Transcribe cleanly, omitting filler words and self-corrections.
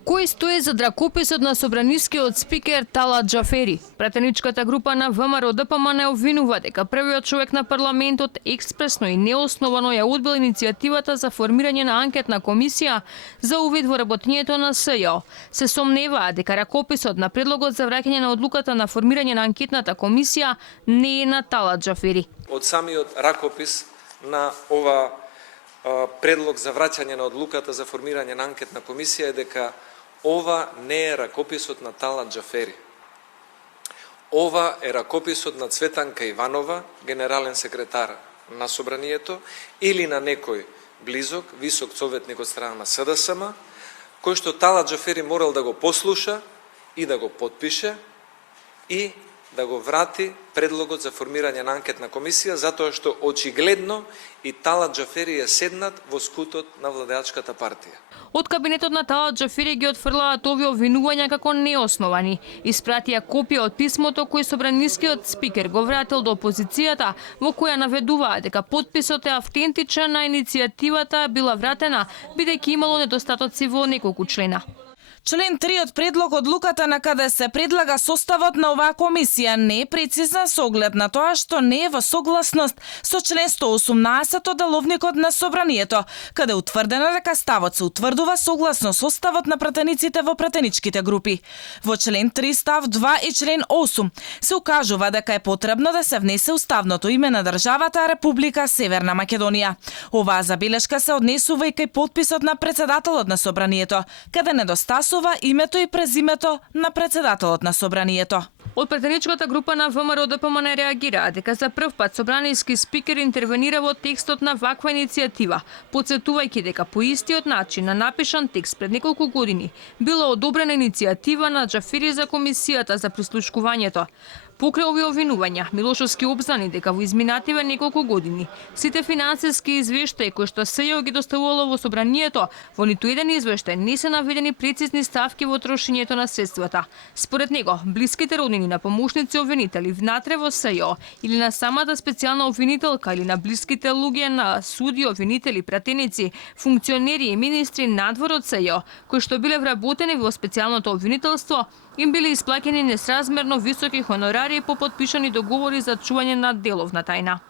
Кој стои за дракописот на собранискиот спикер Талат Џафери? Пратеничката група на ВМРО ДПМН обвинува дека првиот човек на парламентот експресно и неосновано ја одбил иницијативата за формирање на анкетна комисија за увид во работењето на СЈО. Се сомневаат дека ракописот на предлогот за враќање на одлуката на формирање на анкетната комисија не е на Талат Џафери. Од самиот ракопис на ова предлог за враќање на одлуката за формирање на анкетна комисија е дека ова не е ракописот на Талат Џафери. Ова е ракописот на Цветанка Иванова, генерален секретар на Собранието, или на некој близок, висок советник од страна на СДСМ, кој што Талат Џафери морал да го послуша и да го подпише и да го врати предлогот за формирање на анкетна комисија, затоа што очигледно и Талат Џафери е седнат во скутот на владеачката партија. Од кабинетот на Талат Џафери ги отфрлаат овие обвинувања како неосновани. Испратија копија од писмото кој собранискиот спикер го вратил до опозицијата, во која наведуваат дека потписот е автентичен, а иницијативата била вратена бидејќи имало недостатоци во неколку члена. Член 3 од предлог одлуката на КДС предлага составот на оваа комисија не е прецизна со оглед на тоа што не е во согласност со член 118 од Деловникот на Собранието, каде утврдено дека ставот се утврдува согласно составот на пратениците во пратеничките групи. Во член 3 став 2 и член 8 се укажува дека е потребно да се внесе уставното име на државата Република Северна Македонија. Оваа забелешка се однесува и кај потписот на претседателот на Собранието, каде недостасува името и презимето на претседателот на Собранието. Од пратеничката група на ВМРО ДПМН реагираат дека за прв пат собраниски спикер интервенира во текстот на ваква иницијатива, потсетувајќи дека по истиот начин на напишан текст пред неколку години била одобрена иницијатива на Џафери за комисијата за прислушкувањето. Покрај овие обвинувања, Милошовски обзнани дека во изминативе неколку години сите финансиски извештаи кои што СЈО ги доставувало во Собранието, во ниту еден извештај не се наведени прецизни ставки во трошењето на средствата. Според него, блиските роднини на помошници обвинители внатре во СЈО или на самата специјална обвинителка или на блиските луѓе на суди, обвинители, пратеници, функционери и министри надвор од СЈО, кои што биле вработени во специјалното обвинителство, им биле исплаќени несразмерно високи хонорари по потпишани договори за чување на деловна тајна.